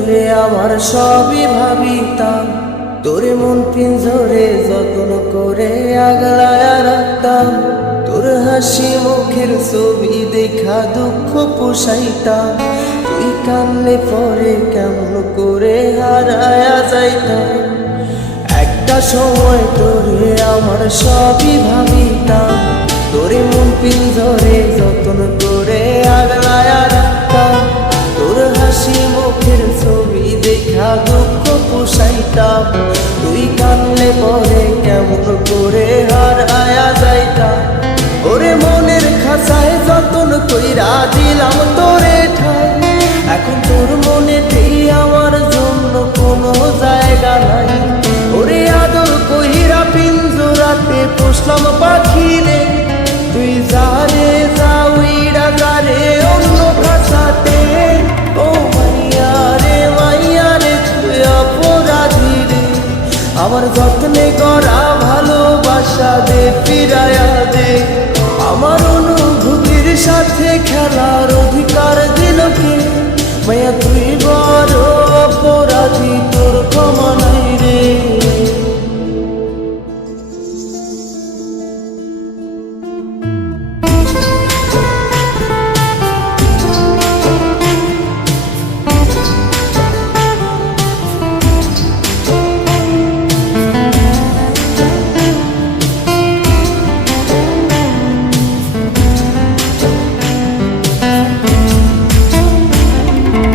তোরে আমার সবই ভাবিতাম, তোরে মন পিঞ্জরে যত্ন করে আগলায়া রাখতাম। তোর হাসি মুখের ছবি দেখা দুঃখ পোষাইতাম, তুই কান্নে পরে কেমন করে হারায়া যাইতাম। একটা সময় তোরে আমার সবই ভাবিতাম, তোরে মন পিঞ্জরে যত্ন করে আগলায়া রাখতাম। তোর হাসি মুখের ছবি দেখা দুঃখ পোষাইতাম, তুই কানলে পরে কেমন করে হারায়া যাইতাম। ওরে মনের খাঁচায় যতন কইরা দিলাম তোরে ঠাই, এখন তোর মনেতেই আমার জন্য কোনো জায়গা নাই। ওরে আদর কইরা পিঞ্জরাতে পোষলাম পাখি রে, তুই যারে যা উইড়া যারে অন্য খাঁচাতে। ও মাইয়া রে তুই অপরাধী রে, আমার যত্নে করা ভালোবাসা দে ফিরায়া দে। আমার অনুভূতির সাথে খেলার অধিকার দিল কে? মাইয়া তুই বড় অপরাধী, তোর ক্ষমা নাই রে।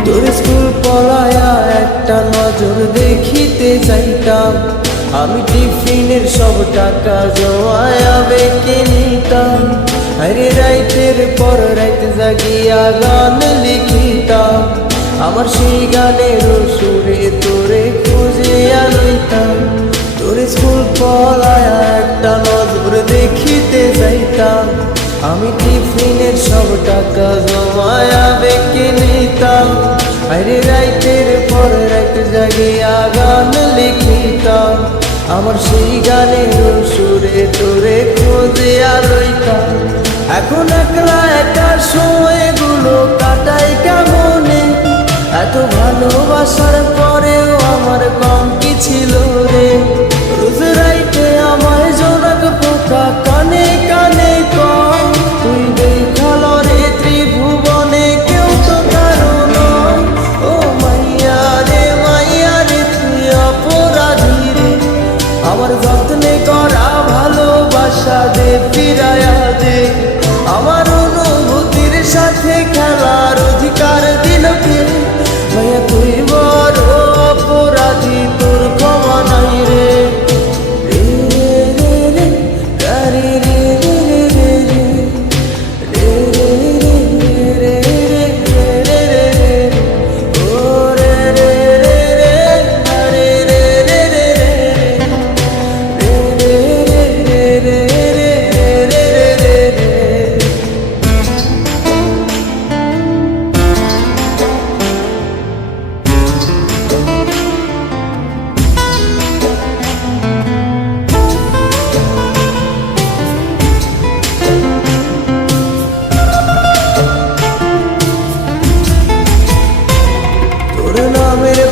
তোর স্কুল পলায়া একটা নজর দেখিতে যাইতাম, আমি টিফিনের সব টাকা জমায়া বেঁকে নিতাম। আরে রাইতের পর রাইত জাগিয়া গান লিখিতাম, আমার সেই গানের সুরে তোরে খুঁজিয়া লইতাম। তোর স্কুল পলায়া একটা নজর দেখিতে যাইতাম, আমি টিফিনের সব টাকা জমায়া বেঁকে নিতাম। আরে রাইতের পর রাইত জাগিয়া গান লিখিতাম, আমার সেই গানের সুরে তোরে খুঁজিয়া লইতাম। এখন একলা একা সময়গুলো কাটাই কেমনে, এত ভালোবাসার পরেও আমার কম কি ছিল রে। রোজ রাইতে আমায় জোনাক পোকা কানে কানে কম, তুই দেখাল রে ত্রিভুবনে কেউ তো কারো নয়। ও মাইয়া রে তুই অপরাধী রে, আমার যত্নে করা ভালোবাসা দে ফিরায়া দে। আমার অনুভূতির সাথে খেলার অধিকার দিল কে? মাইয়া তুই বড় অপরাধী, তোর ক্ষমা নাই রে।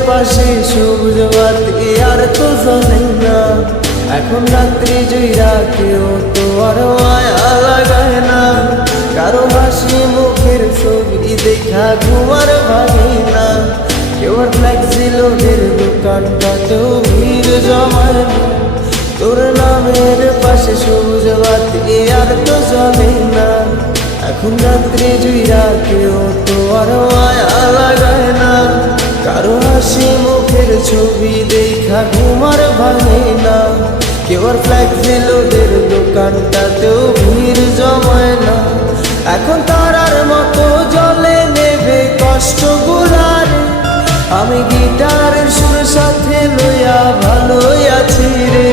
পাশে সবুজ বাতি আর তো জ্বলে না, এখন রাত্রি জুইরা কেউ তো আর মায়া লাগায় না। কারো হাসি মুখের ছবি দেখা ঘুমার ভাঙে না, কেউ আর ফ্লেক্সি লোডের দোকানটাতেও ভিড় জমায় না। তোর নামের পাশে সবুজ বাতি আর তো জ্বলে না, এখন রাত্রি জুইরা কেউ তো আর মায়া লাগায় না। কারো হাসি মুখের ছবি দেখা ঘুমার ভাঙে না, কেউ আর ফ্লেক্সি লোডের দোকানটাতেও ভিড় জমায় না। এখন তারার মতো জলে নেবে কষ্ট গুলার, আমি গিটারের সুর সাথে লইয়া ভালোই আছি রে।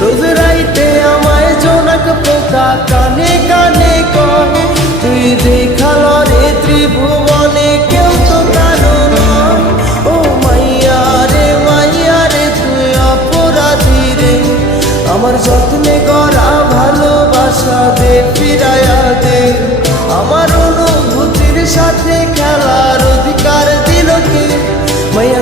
রোজ রাইতে আমায় জোনাক পোকা কানে কানে কর, তুই দেখাল রে ত্রিভুবনে কেউ তো কারো নয়। ও মাইয়া রে তুই অপরাধী রে, আমার যত্নে করা ভালোবাসা দে ফিরায়া দে। আমার অনুভূতির সাথে খেলার অধিকার দিল কে? মাইয়া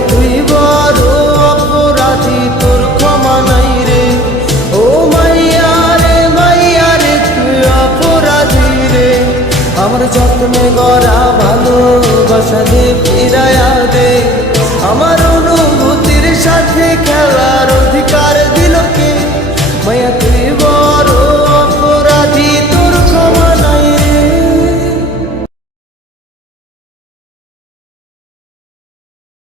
আমার যত্নে গড়া ভালোবাসা দে ফিরায়া দে, আমার অনুভূতির সাথে খেলার অধিকার দিল কে? মায়া